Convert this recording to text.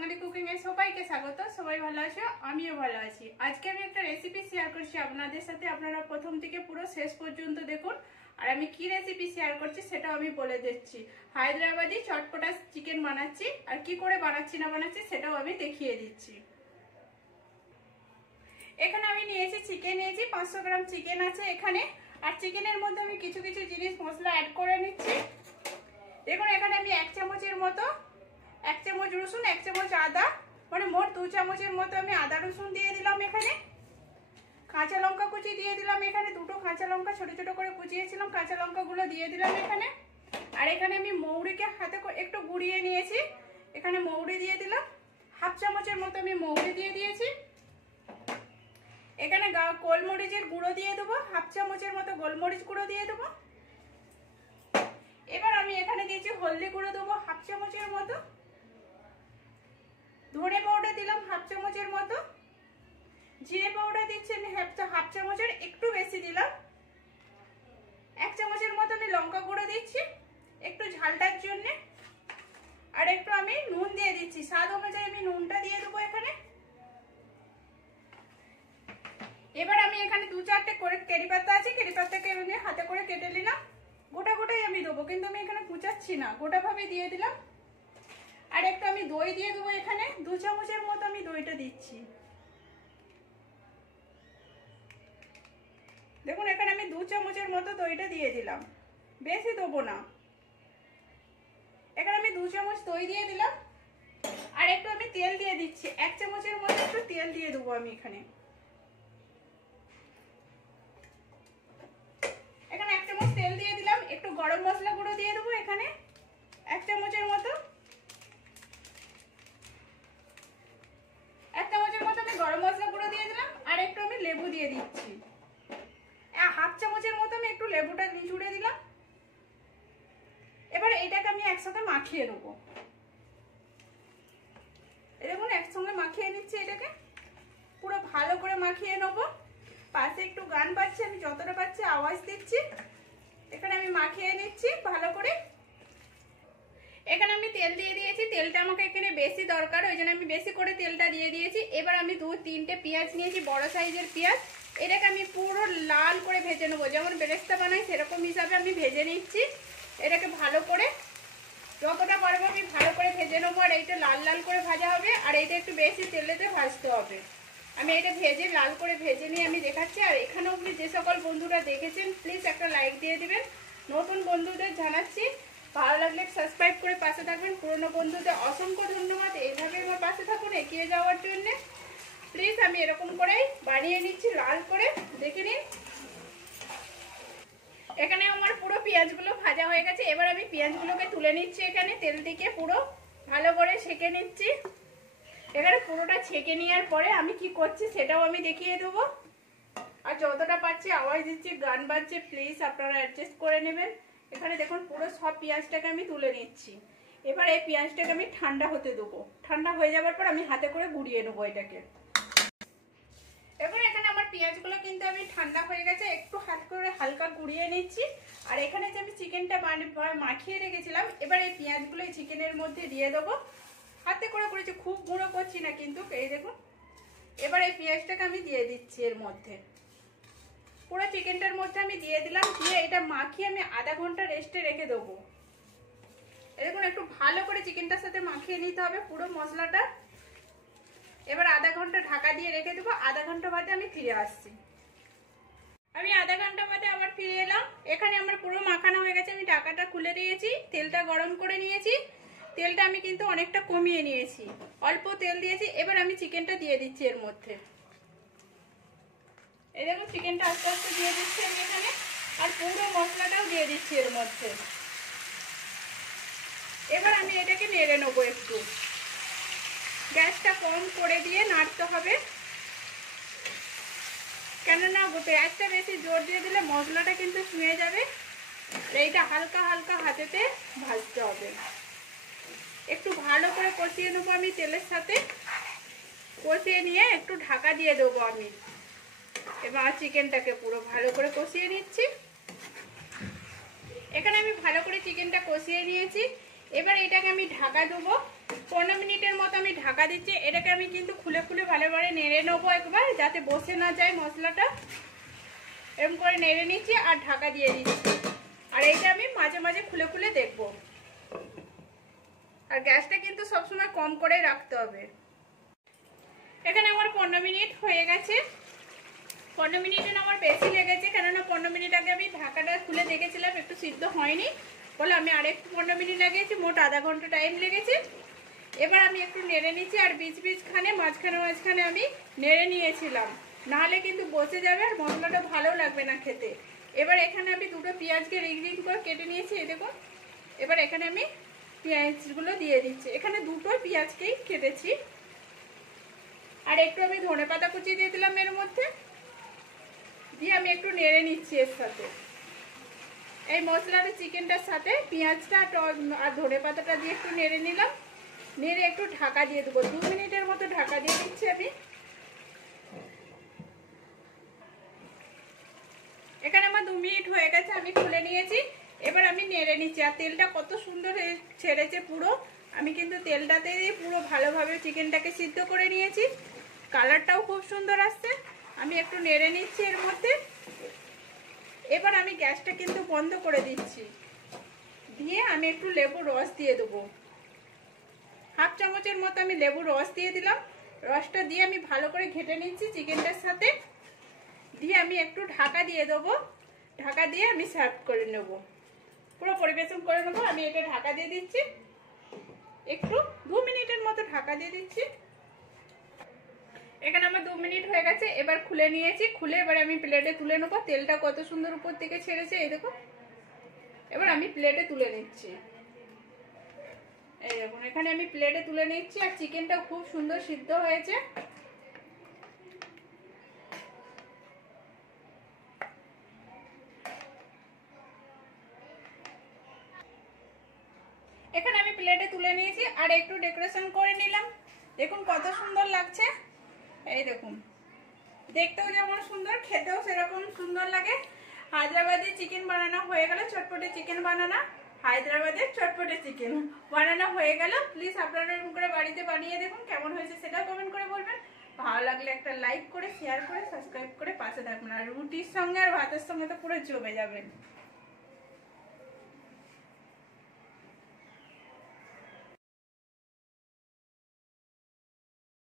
বাঙালি cooking এ সবাইকে স্বাগত। সবাই ভালো আছো, আমিও ভালো আছি। আজকে আমি একটা রেসিপি শেয়ার করছি আপনাদের সাথে। আপনারা প্রথম থেকে পুরো শেষ পর্যন্ত দেখুন। আর আমি কি রেসিপি শেয়ার করছি সেটাও আমি বলে দিচ্ছি। হায়দ্রাবাদি চটপটা চিকেন বানাচ্ছি, আর কি করে বানাচ্ছি না বানাচ্ছি সেটাও আমি দেখিয়ে দিচ্ছি। এখানে আমি নিয়েছি চিকেন, নিয়েছি 500 গ্রাম চিকেন আছে এখানে। আর চিকেনের মধ্যে আমি কিছু কিছু জিনিস মশলা অ্যাড করে নিচ্ছি। দেখুন এখানে আমি 1 চামচের মতো, 1 চামচ রসুন, 1 চামচ আদা, মানে মোট 2 চামচের মতো আমি আদা রসুন দিয়ে দিলাম এখানে। কাঁচা লঙ্কা কুচি দিয়ে দিলাম এখানে, দুটো কাঁচা লঙ্কা ছোট ছোট করে কুচিয়েছিলাম, কাঁচা লঙ্কাগুলো দিয়ে দিলাম এখানে। আর এখানে আমি মৌরিকে হাতে একটু গুঁড়িয়ে নিয়েছি, এখানে মৌরি দিয়ে দিলাম। 1/2 চামচের মতো আমি মৌরি দিয়ে দিয়েছি। এখানে গোলমরিচের গুঁড়ো দিয়ে দেবো, 1/2 চামচের মতো গোলমরিচ গুঁড়ো দিয়ে দেবো। এবার আমি এখানে দিয়েছি হলদি গুঁড়ো দেবো 1/2 চামচের মতো। ধনে পাউডার দিলাম 1/2 চামচের মতো। জিরে পাউডার দিচ্ছি আমি 1/2 চামচের একটু বেশি দিলাম। 1 চামচের মতো আমি লঙ্কা গুঁড়ো দিচ্ছি একটু ঝালটার জন্য। আর একটু আমি নুন দিয়ে দিচ্ছি, স্বাদ অনুযায়ী আমি নুনটা দিয়ে দেবো এখানে। এবার আমি এখানে 2-4টে করে কারি পাতা আছে, কারি পাতাকে আমি হাতে করে কেটে নিলাম। গোটা গোটাই আমি দেবো, কিন্তু আমি এখানে কুচাচ্ছি না, গোটাভাবে দিয়ে দিলাম। আর একটু আমি দই দিয়ে দেবো এখানে, 2 চামচের মতো আমি দইটা দিচ্ছি। দেখুন এখানে আমি 2 চামচের মতো দইটা দিয়ে দিলাম, বেশি দেবো না। এখানে আমি 2 চামচ দই দিয়ে দিলাম। আর একটু আমি তেল দিয়ে দিচ্ছি, 1 চামচের মতো একটু তেল দিয়ে দেবো আমি এখানে। এখানে 1 চামচ তেল দিয়ে দিলাম। একটু গরম মশলা গুঁড়ো দিয়ে দেবো এখানে 1 চামচের মতো। 1 চামচের মতো আমি গরম মশলা গুঁড়ো দিয়ে দিলাম। আর একটু আমি লেবু দিয়ে দিচ্ছি, 1/2 চামচের মতো আমি একটু লেবুটা নিচুড়ে দিলাম। এবার এটাকে আমি একসাথে মাখিয়ে নেবো। দেখুন একসঙ্গে মাখিয়ে নিচ্ছি, এটাকে পুরো ভালো করে মাখিয়ে নেবো। পাশে একটু গান পাচ্ছে, আমি যতটা পাচ্ছি আওয়াজ দিচ্ছি। এখানে আমি মাখিয়ে নিচ্ছি ভালো করে। এখানে আমি তেল দিয়ে দিয়েছি, তেলটা আমাকে এখানে বেশি দরকার, ওই জন্য আমি বেশি করে তেলটা দিয়ে দিয়েছি। এবার আমি 2-3টে পেঁয়াজ নিয়েছি, বড় সাইজের পেঁয়াজ। এটাকে আমি পুরো লাল করে ভেজে নেবো, যেমন বেরেস্তা বানাই সেরকম হিসাবে আমি ভেজে নিচ্ছি। এটাকে ভালো করে যতটা পারবো আমি ভালো করে ভেজে নেবো। আর এইটা লাল লাল করে ভাজা হবে, আর এইটা একটু বেশি তেলেতে ভাজতে হবে। আমি এটা ভেজে লাল করে ভেজে নিয়ে আমি দেখাচ্ছি। আর এখানে অবধি যে সকল বন্ধুরা দেখেছেন প্লিজ একটা লাইক দিয়ে দিবেন। নতুন বন্ধুদের জানাচ্ছি ভালো লাগলে সাবস্ক্রাইব করে পাশে থাকবেন। পুরনো বন্ধুদের অসংখ্য ধন্যবাদ, এইভাবে আমার পাশে থাকুন এগিয়ে যাওয়ার জন্য। প্লিজ আমি এরকম করেই বানিয়ে নিচ্ছি লাল করে, দেখে নিন। এখানে আমার পুরো পেঁয়াজগুলো ভাজা হয়ে গেছে। এবার আমি পেঁয়াজগুলোকে তুলে নিচ্ছি, এখানে তেল থেকে পুরো ভালো করে ছেঁকে নিচ্ছি। এখানে পুরোটা ছেঁকে নেওয়ার পরে আমি কি করছি সেটাও আমি দেখিয়ে দেবো। আর যতটা পাচ্ছি আওয়াজ দিচ্ছি, গান বাজছে, প্লিজ আপনারা অ্যাডজাস্ট করে নেবেন। এখানে দেখুন পুরো সব পেঁয়াজটাকে আমি তুলে নিচ্ছি। এবার এই পেঁয়াজটাকে আমি ঠান্ডা হতে দেবো। ঠান্ডা হয়ে যাওয়ার পর আমি হাতে করে গুঁড়িয়ে নেবো এটাকে। এবার এখানে আমার পেঁয়াজগুলো কিন্তু আমি ঠান্ডা হয়ে গেছে, একটু হাত করে হালকা গুঁড়িয়ে নিচ্ছি। আর এখানে যে আমি চিকেনটা মাখিয়ে রেখেছিলাম, এবার এই পেঁয়াজগুলো এই চিকেনের মধ্যে দিয়ে দেবো। হাতে করে করেছি, খুব গুঁড়ো করছি না কিন্তু, এই দেখুন। এবার এই পেঁয়াজটাকে আমি দিয়ে দিচ্ছি এর মধ্যে, পুরো চিকেনটার মধ্যে আমি দিয়ে দিলাম। দিয়ে এটা মাখিয়ে আমি আধা ঘন্টা রেস্টে রেখে দেবো। দেখুন একটু ভালো করে চিকেনটার সাথে মাখিয়ে নিতে হবে পুরো মশলাটা। এবার আধা ঘন্টা ঢাকা দিয়ে রেখে দেবো। আধা ঘন্টা বাদে আমি ফিরে আসছি। আমি আধা ঘন্টা বাদে আবার ফিরে এলাম। এখানে আমার পুরো মাখানো হয়ে গেছে। আমি ঢাকাটা খুলে দিয়েছি, তেলটা গরম করে নিয়েছি। তেলটা আমি কিন্তু অনেকটা কমিয়ে নিয়েছি, অল্প তেল দিয়েছি। এবার আমি চিকেনটা দিয়ে দিচ্ছি এর মধ্যে। এই দেখুন চিকেনটা আস্তে আস্তে দিয়ে দিচ্ছি আমি এখানে। আর পুরো মশলাটাও দিয়ে দিচ্ছি এর মধ্যে। এবার আমি এটাকে নেড়ে নেবো একটু, গ্যাসটা কম করে দিয়ে নাড়তে হবে। কেননা পেঁয়াজটা বেশি জোর দিয়ে দিলে মশলাটা কিন্তু ছুঁয়ে যাবে। এইটা হালকা হালকা হাতেতে ভাজতে হবে। একটু ভালো করে কষিয়ে নেবো আমি তেলের সাথে। কষিয়ে নিয়ে একটু ঢাকা দিয়ে দেবো আমি। এবার চিকেনটাকে পুরো ভালো করে কষিয়ে নিচ্ছি। এখানে আমি ভালো করে চিকেনটা কষিয়ে নিয়েছি। এবার এটাকে আমি ঢাকা দেবো। 15 মিনিটের মতো আমি ঢাকা দিচ্ছি। এটাকে আমি কিন্তু খুলে খুলে ভালোভাবে নেড়ে নেবো একবার, যাতে বসে না যায় মশলাটা। এরকম করে নেড়ে নিচ্ছি আর ঢাকা দিয়ে দিচ্ছি। আর এইটা আমি মাঝে মাঝে খুলে খুলে দেখবো। আর গ্যাসটা কিন্তু সবসময় কম করে রাখতে হবে। এখানে আমার 15 মিনিট হয়ে গেছে। 15 মিনিটের আমার বেশি লেগেছে, কেননা 15 মিনিট আগে আমি ঢাকাটা খুলে দেখেছিলাম একটু সিদ্ধ হয়নি বলে আমি আরেকটু 15 মিনিট লাগিয়েছি, মোট আধা ঘন্টা টাইম লেগেছে। এবার আমি একটু নেড়ে নিচ্ছি, আর মাঝখানে মাঝখানে আমি নেড়ে নিয়েছিলাম, নাহলে কিন্তু বসে যাবে আর মশলাটা ভালো লাগবে না খেতে। এবার এখানে আমি দুটো পেঁয়াজকে রিং রিং করে কেটে নিয়েছি, এই দেখুন। এবার এখানে আমি পেঁয়াজগুলো দিয়ে দিচ্ছি, এখানে দুটো পেঁয়াজকেই কেটেছি। আর একটু আমি ধনেপাতা কুচি দিয়ে দিলাম এর মধ্যে, দিয়ে আমি একটু নেড়ে নিচ্ছি এর সাথে। এই মশলাটা চিকেনটার সাথে পেঁয়াজটা আর ধনেপাতাটা দিয়ে একটু নেড়ে নিলাম, নেড়ে একটু ঢাকা দিয়ে দেবো। 2 মিনিটের মতো ঢাকা দিয়ে দিচ্ছি আমি। এখানে আমার 2 মিনিট হয়ে গেছে, আমি খুলে নিয়েছি। এবার আমি নেড়ে নিচ্ছি, আর তেলটা কত সুন্দর ছেড়েছে পুরো। আমি কিন্তু তেলটাতে পুরো ভালোভাবে চিকেনটাকে সিদ্ধ করে নিয়েছি, কালারটাও খুব সুন্দর আসছে। আমি একটু নেড়ে নিচ্ছি এর মধ্যে। এবার আমি গ্যাসটা কিন্তু বন্ধ করে দিচ্ছি, দিয়ে আমি একটু লেবুর রস দিয়ে দেবো। হাফ চামচের মতো আমি লেবুর রস দিয়ে দিলাম। রসটা দিয়ে আমি ভালো করে ঘেটে নিচ্ছি চিকেনটার সাথে, দিয়ে আমি একটু ঢাকা দিয়ে দেবো। ঢাকা দিয়ে আমি সার্ভ করে নেব, পুরো পরিবেশন করে নেবো। আমি এটা ঢাকা দিয়ে দিচ্ছি, একটু 2 মিনিটের মতো ঢাকা দিয়ে দিচ্ছি। এখানে আমার 2 মিনিট হয়ে গেছে। এবার খুলে নিয়েছি, খুলে এবার আমি প্লেটে তুলে নেবো। তেলটা কত সুন্দর উপর থেকে ছেড়েছে, এই দেখো। এবার আমি প্লেটে তুলে নিচ্ছি, এই দেখুন। এখানে আমি প্লেটে তুলে নিচ্ছি, আর চিকেনটা খুব সুন্দর সিদ্ধ হয়েছে। এখানে আমি প্লেটে তুলে নিয়েছি, আর একটু ডেকোরেশন করে নিলাম। দেখুন কত সুন্দর লাগছে, এই দেখুন। দেখতেও যেমন সুন্দর, খেতেও সেরকম সুন্দর লাগে। হায়দ্রাবাদি চিকেন বানানো হয়ে গেল, চটপটে চিকেন বানানো, হায়দ্রাবাদের চটপটে চিকেন বানানো হয়ে গেল। প্লিজ আপনারা এরকম করে বাড়িতে বানিয়ে দেখুন, কেমন হয়েছে সেটাও কমেন্ট করে বলবেন। ভালো লাগলে একটা লাইক করে, শেয়ার করে, সাবস্ক্রাইব করে পাশে থাকবেন। আর রুটির সঙ্গে আর ভাতের সঙ্গে তো পুরো জমে যাবেন।